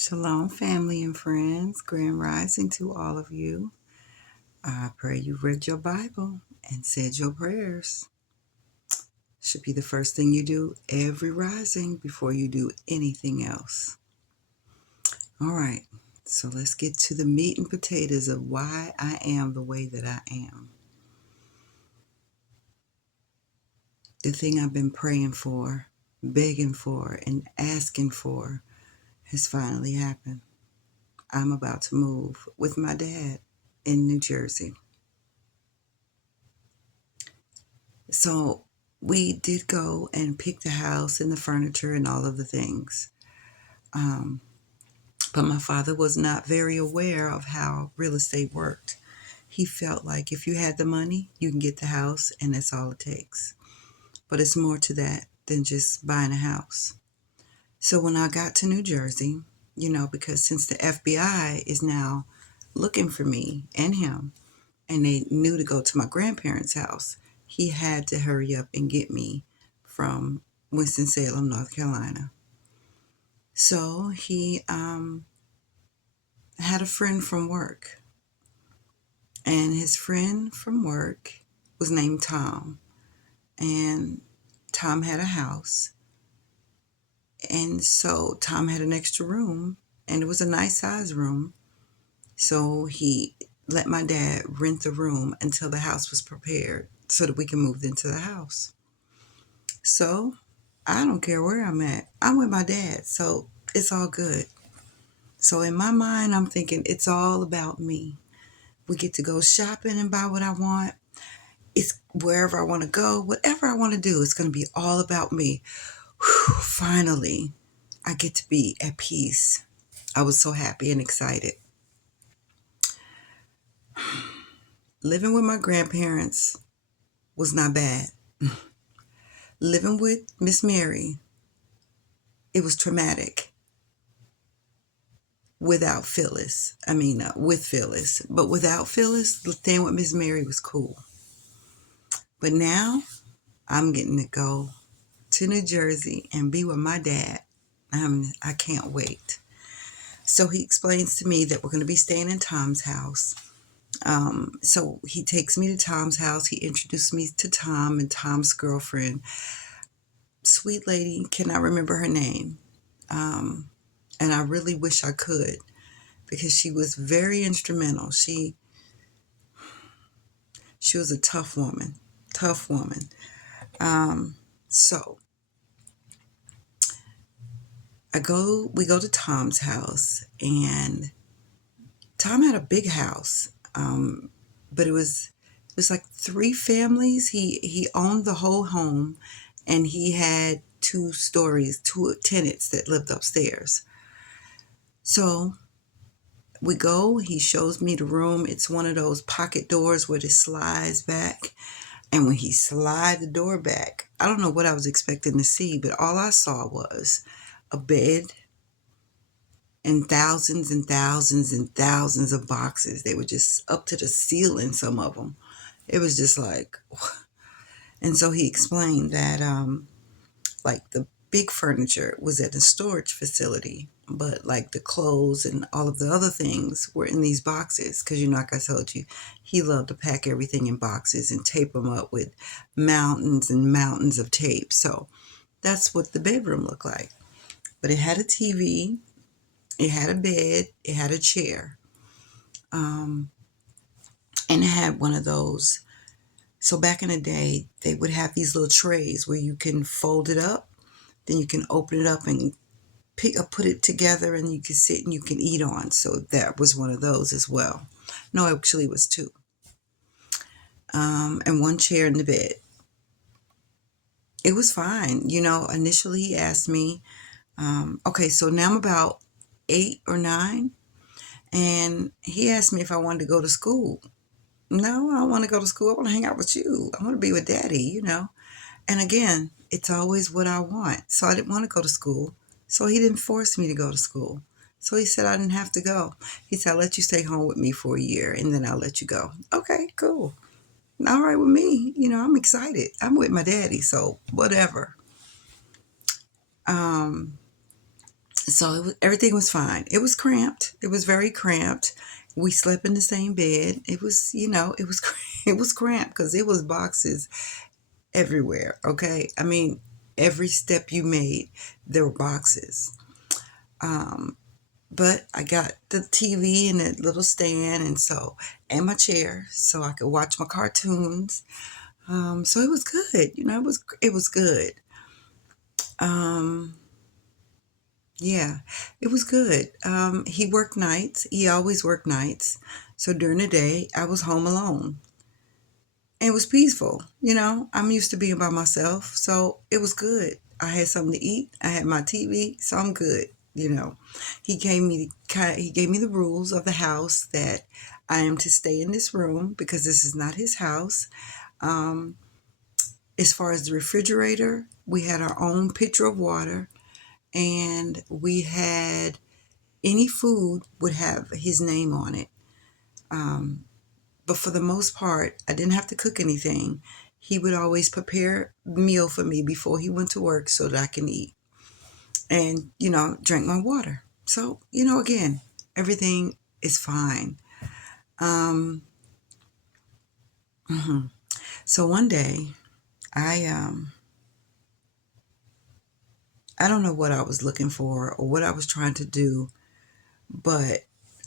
Shalom, family and friends. Grand rising to all of you. I pray you read your Bible and said your prayers. Should be the first thing you do every rising before you do anything else. All right, so let's get to the meat and potatoes of why I am the way that I am. The thing I've been praying for, begging for, and asking for has finally happened. I'm about to move with my dad in New Jersey. So we did go and pick the house and the furniture and all of the things. Um, but my father was not very aware of how real estate worked. He felt like if you had the money, you can get the house and that's all it takes. But it's more to that than just buying a house. So when I got to New Jersey, because since the FBI is now looking for me and him, and they knew to go to my grandparents' house, he had to hurry up and get me from Winston-Salem, North Carolina. So he had a friend from work, and his friend from work was named Tom, and Tom had a house, and so Tom had an extra room, and it was a nice size room. So he let my dad rent the room until the house was prepared so that we can move into the house. So I don't care where I'm at. I'm with my dad, so it's all good. So in my mind, I'm thinking it's all about me. We get to go shopping and buy what I want. It's wherever I want to go, whatever I want to do, it's going to be all about me. Whew, finally, I get to be at peace. I was so happy and excited. Living with my grandparents was not bad. Living with Miss Mary, it was traumatic. Without Phyllis. With Phyllis. But without Phyllis, staying with Miss Mary was cool. But now, I'm getting to go to New Jersey and be with my dad. I can't wait. So he explains to me that we're going to be staying in Tom's house. So he takes me to Tom's house. He introduced me to Tom and Tom's girlfriend. Sweet lady, cannot remember her name. And I really wish I could, because she was very instrumental. She was a tough woman. So we go to Tom's house, and Tom had a big house, but it was like three families. He owned the whole home, and he had two tenants that lived upstairs. So we go, he shows me the room. It's one of those pocket doors where it slides back. And when he slid the door back, I don't know what I was expecting to see, but all I saw was a bed and thousands and thousands and thousands of boxes. They were just up to the ceiling, some of them. It was just like, and so he explained that like the big furniture was at a storage facility, but like the clothes and all of the other things were in these boxes. Because, like I told you, he loved to pack everything in boxes and tape them up with mountains and mountains of tape. So that's what the bedroom looked like. But it had a TV, it had a bed, it had a chair, and it had one of those. So back in the day, they would have these little trays where you can fold it up, then you can open it up and put it together, and you can sit and you can eat on. So that was one of those as well. No, actually it was two. And one chair in the bed. It was fine. Initially he asked me, okay, so now I'm about 8 or 9, and he asked me if I wanted to go to school. No, I don't want to go to school. I want to hang out with you. I want to be with daddy. And again, it's always what I want. So I didn't want to go to school. So he didn't force me to go to school. So he said I didn't have to go. He said, I'll let you stay home with me for a year and then I'll let you go. Okay, cool. All right with me. I'm excited. I'm with my daddy, so whatever. So everything was fine. It was cramped. It was very cramped. We slept in the same bed. It was, it was it was cramped because it was boxes everywhere. Okay, I mean, every step you made, there were boxes. Um, but I got the TV and that little stand, and my chair, so I could watch my cartoons. So it was good. It was good. Um, Yeah, it was good. He worked nights. He always worked nights. So during the day, I was home alone. And it was peaceful. I'm used to being by myself. So it was good. I had something to eat. I had my TV. So I'm good. You know, he gave me the rules of the house that I am to stay in this room because this is not his house. Um, as far as the refrigerator, we had our own pitcher of water and we had any food would have his name on it. Um, but for the most part, I didn't have to cook anything. He would always prepare a meal for me before he went to work so that I can eat and, drink my water. So, again, everything is fine. Um, mhm. So one day, I I don't know what I was looking for or what I was trying to do, but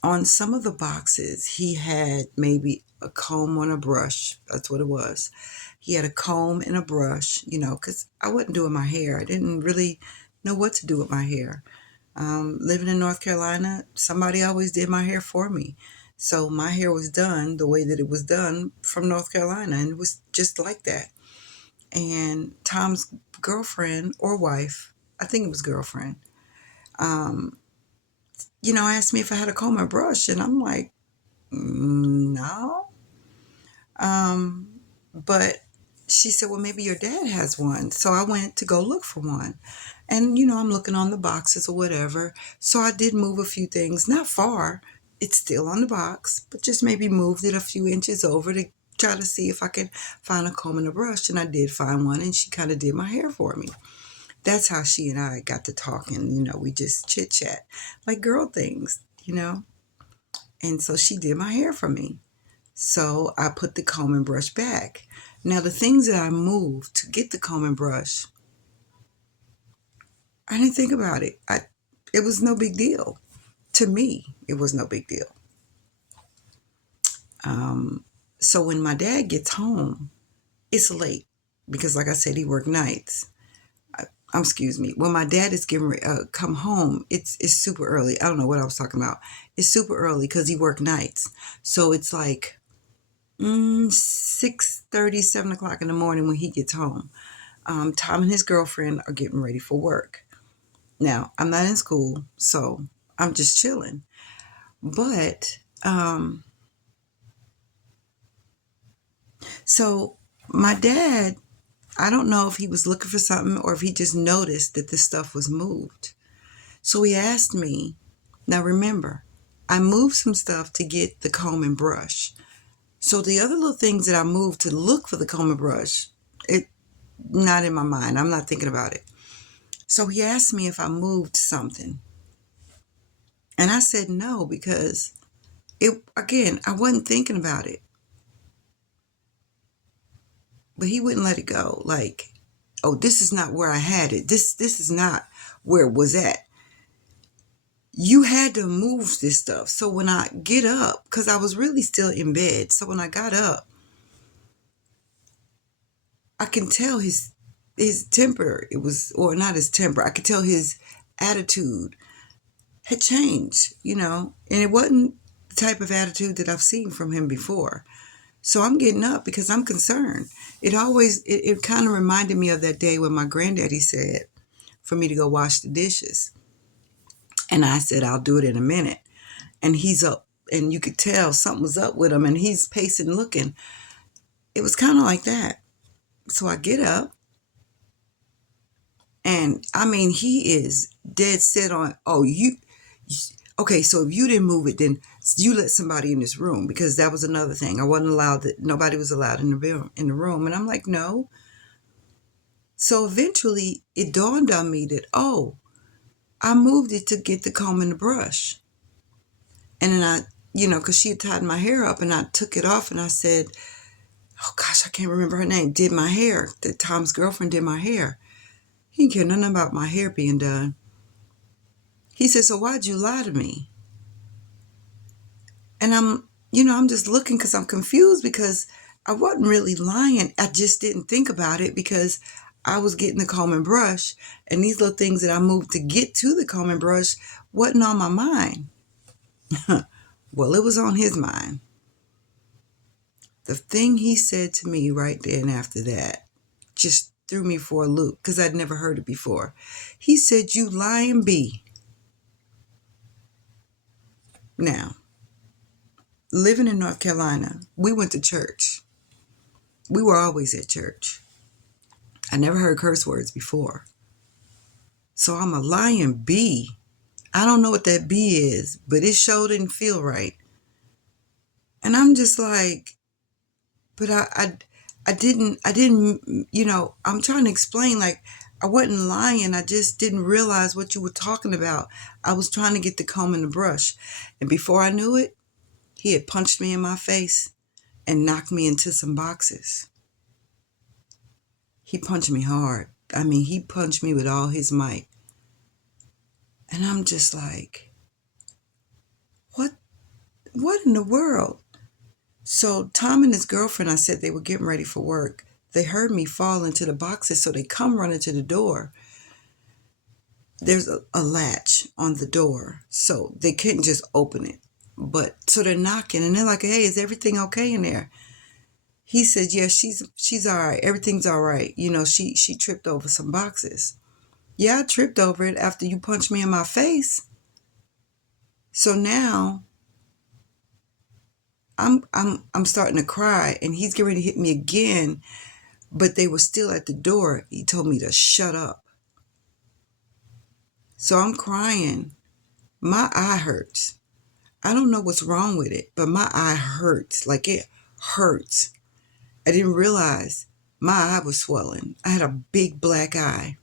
on some of the boxes, he had maybe a comb on a brush. That's what it was. He had a comb and a brush, because I wasn't doing my hair. I didn't really know what to do with my hair. Living in North Carolina, somebody always did my hair for me. So my hair was done the way that it was done from North Carolina, and it was just like that. And Tom's girlfriend or wife, I think it was girlfriend, um, asked me if I had a comb and brush, and I'm like, no. Um, but she said, well, maybe your dad has one. So I went to go look for one. And, I'm looking on the boxes or whatever. So I did move a few things, not far. It's still on the box, but just maybe moved it a few inches over to try to see if I could find a comb and a brush. And I did find one, and she kind of did my hair for me. That's how she and I got to talking. We just chit chat like girl things. And so she did my hair for me. So I put the comb and brush back. Now, the things that I moved to get the comb and brush, I didn't think about it. It was no big deal. To me, it was no big deal. Um, so when my dad gets home, it's late because, like I said, he worked nights. Excuse me. When my dad is getting come home, it's super early. I don't know what I was talking about. It's super early because he worked nights. So it's like 6:30, 7 o'clock in the morning when he gets home. Tom and his girlfriend are getting ready for work. Now, I'm not in school, so I'm just chilling. But so my dad, I don't know if he was looking for something or if he just noticed that this stuff was moved. So he asked me, now remember, I moved some stuff to get the comb and brush. So the other little things that I moved to look for the comb and brush, it not in my mind. I'm not thinking about it. So he asked me if I moved something. And I said no because I wasn't thinking about it. But he wouldn't let it go. Like, oh, this is not where I had it. This is not where it was at. You had to move this stuff. So when I get up, because I was really still in bed. So when I got up, I can tell his temper, it was, or not his temper, I could tell his attitude had changed. And it wasn't the type of attitude that I've seen from him before. So I'm getting up because I'm concerned. It kind of reminded me of that day when my granddaddy said for me to go wash the dishes. And I said, I'll do it in a minute. And he's up, and you could tell something was up with him, and he's pacing looking. It was kind of like that. So I get up, and I mean, he is dead set on, oh, okay, so if you didn't move it, then you let somebody in this room, because that was another thing. I wasn't allowed, that nobody was allowed in the room. And I'm like, no. So eventually it dawned on me that, oh, I moved it to get the comb and the brush. And then because she had tied my hair up and I took it off and I said, oh gosh, I can't remember her name, did my hair. That Tom's girlfriend did my hair. He didn't care nothing about my hair being done. He said, so why'd you lie to me? And I'm just looking because I'm confused because I wasn't really lying. I just didn't think about it because I was getting the comb and brush, and these little things that I moved to get to the comb and brush wasn't on my mind. Well, it was on his mind. The thing he said to me right then after that just threw me for a loop because I'd never heard it before. He said, you lying bee. Now, living in North Carolina, we went to church. We were always at church. I never heard curse words before. So I'm a lying bee. I don't know what that bee is, but it sure didn't feel right. And I'm just like, but I didn't, I'm trying to explain, like, I wasn't lying. I just didn't realize what you were talking about. I was trying to get the comb and the brush. And before I knew it, he had punched me in my face and knocked me into some boxes. He punched me hard. I mean, he punched me with all his might. And I'm just like, what in the world? So Tom and his girlfriend, I said they were getting ready for work. They heard me fall into the boxes, so they come running to the door. There's a latch on the door, so they couldn't just open it. But so they're knocking, and they're like, "Hey, is everything okay in there?" He said, "Yeah, she's all right. Everything's all right. She tripped over some boxes." Yeah, I tripped over it after you punched me in my face. So now I'm starting to cry, and he's getting ready to hit me again, but they were still at the door. He told me to shut up. So I'm crying. My eye hurts. I don't know what's wrong with it, but my eye hurts. Like, it hurts. I didn't realize my eye was swollen. I had a big black eye.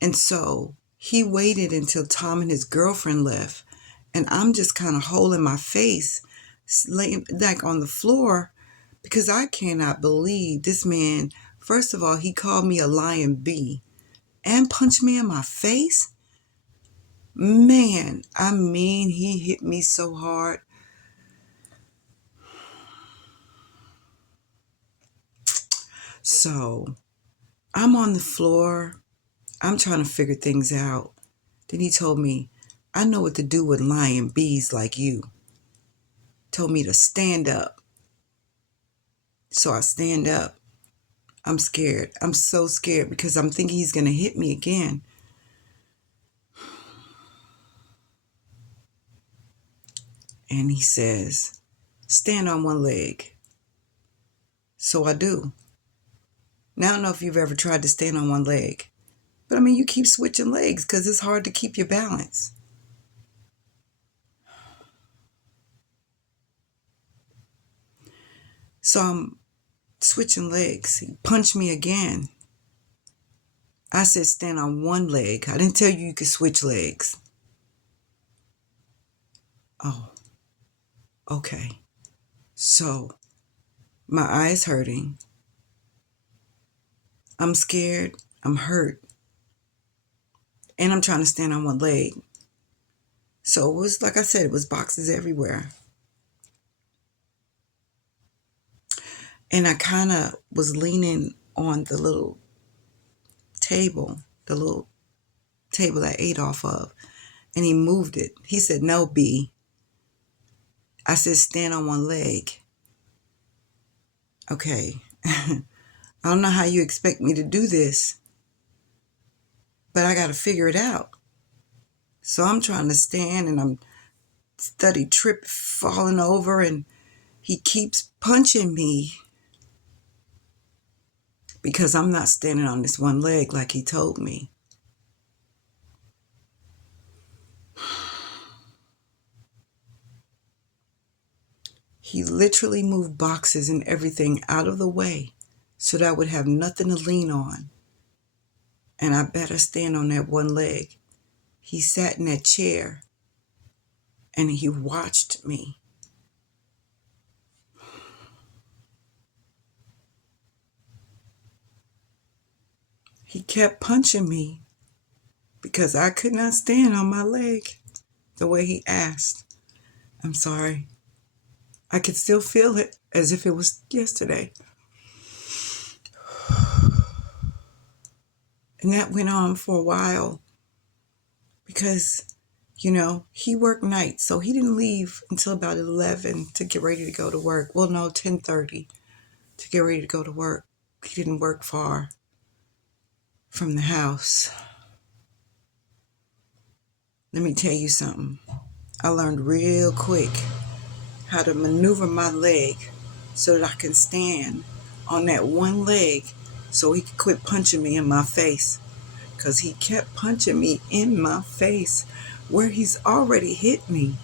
And so he waited until Tom and his girlfriend left, and I'm just kind of holding my face, laying like on the floor, because I cannot believe this man. First of all, he called me a lying bee and punched me in my face. Man, I mean, he hit me so hard. So I'm on the floor. I'm trying to figure things out. Then he told me, I know what to do with lying bees like you. Told me to stand up. So I stand up. I'm scared. I'm so scared because I'm thinking he's going to hit me again. And he says, stand on one leg. So I do. Now, I don't know if you've ever tried to stand on one leg, but I mean, you keep switching legs because it's hard to keep your balance. So I'm switching legs. He punched me again. I said stand on one leg. I didn't tell you could switch legs. Oh, okay. So my eye is hurting. I'm scared. I'm hurt. And I'm trying to stand on one leg. So it was, like I said, it was boxes everywhere. And I kind of was leaning on the little table I ate off of. And he moved it. He said, no, B. I said, stand on one leg. Okay. I don't know how you expect me to do this, but I got to figure it out. So I'm trying to stand, and I'm falling over, and he keeps punching me because I'm not standing on this one leg like he told me. He literally moved boxes and everything out of the way so that I would have nothing to lean on. and I better stand on that one leg. He sat in that chair and he watched me. He kept punching me because I could not stand on my leg the way he asked. I'm sorry. I could still feel it as if it was yesterday. And that went on for a while because, he worked nights, so he didn't leave until about 11 to get ready to go to work. Well, no, 10:30 to get ready to go to work. He didn't work far from the house. Let me tell you something. I learned real quick how to maneuver my leg so that I can stand on that one leg so he could quit punching me in my face. Because he kept punching me in my face where he's already hit me.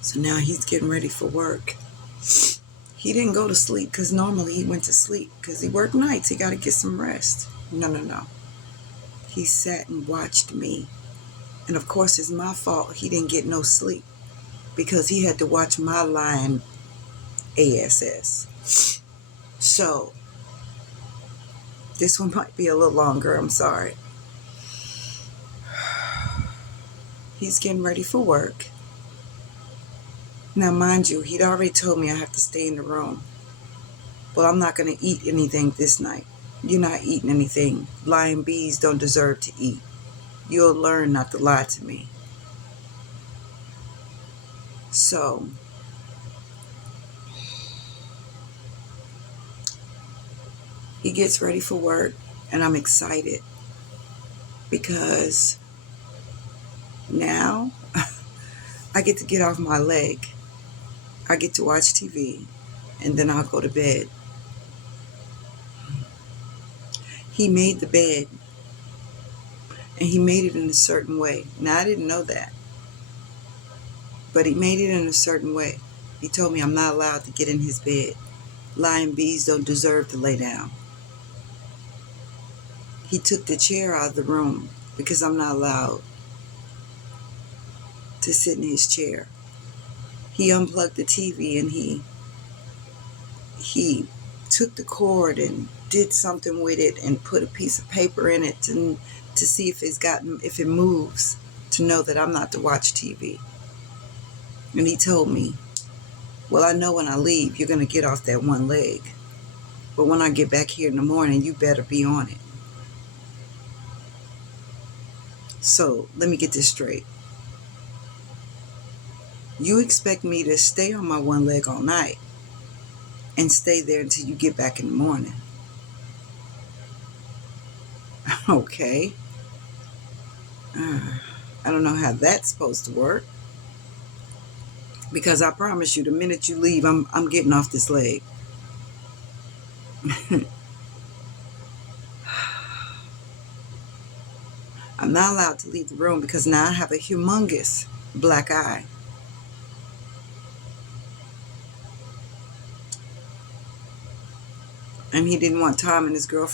So now he's getting ready for work. He didn't go to sleep because normally he went to sleep because he worked nights. He got to get some rest. No. He sat and watched me. And of course, it's my fault he didn't get no sleep because he had to watch my lying ass. So, this one might be a little longer. I'm sorry. He's getting ready for work. Now, mind you, he'd already told me I have to stay in the room. Well, I'm not going to eat anything this night. You're not eating anything. Lying bees don't deserve to eat. You'll learn not to lie to me. So, he gets ready for work, and I'm excited because now I get to get off my leg. I get to watch TV, and then I'll go to bed. He made the bed, and he made it in a certain way. Now, I didn't know that, but he made it in a certain way. He told me I'm not allowed to get in his bed. Lying bees don't deserve to lay down. He took the chair out of the room because I'm not allowed to sit in his chair. He unplugged the TV and he took the cord and did something with it and put a piece of paper in it to see if it moves, to know that I'm not to watch TV. And he told me, well, I know when I leave you're going to get off that one leg, but when I get back here in the morning you better be on it. So let me get this straight. You expect me to stay on my one leg all night and stay there until you get back in the morning? Okay. I don't know how that's supposed to work. Because I promise you, the minute you leave, I'm getting off this leg. I'm not allowed to leave the room because now I have a humongous black eye. And he didn't want Tom and his girlfriend